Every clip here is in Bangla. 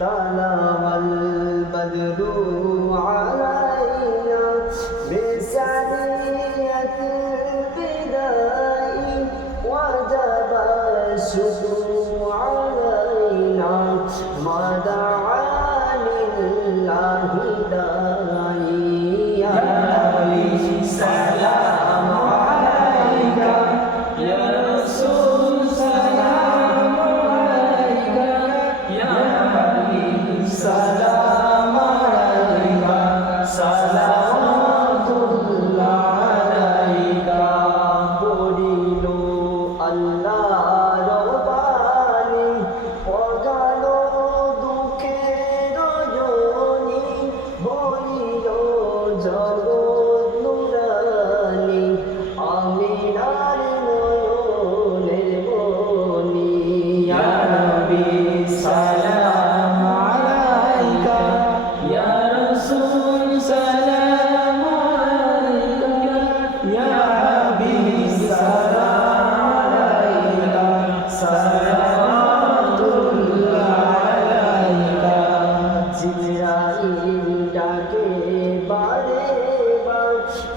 طلع البدر علينا بسعية البداء وجب الشكر علينا ما دعا لله داعي يا نبي سلام عليك يا رسول سلام عليك يا حبيب سلام عليك صلوات الله عليك بوليل الله رباني وقالوا দুঃখের জনি বলিল জগৎ নুরানি আমিনার নয়নের মনি ইয়া নবী সালাম আলাইকা ইয়া রাসূল সালাম আলাইকা ইয়া হাবিব সালাম আলাইকা সালাওয়াতুল্লাহ আলাইকা জিবরাইল ডাকে বারে বার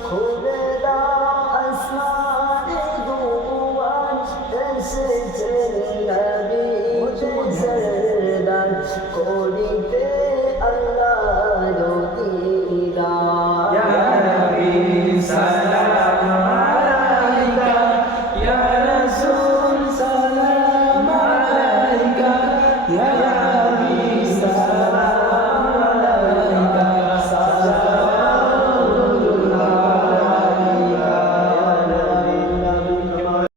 খুলে দাও আসমানে দুয়ার এসেছেন নবী সরদার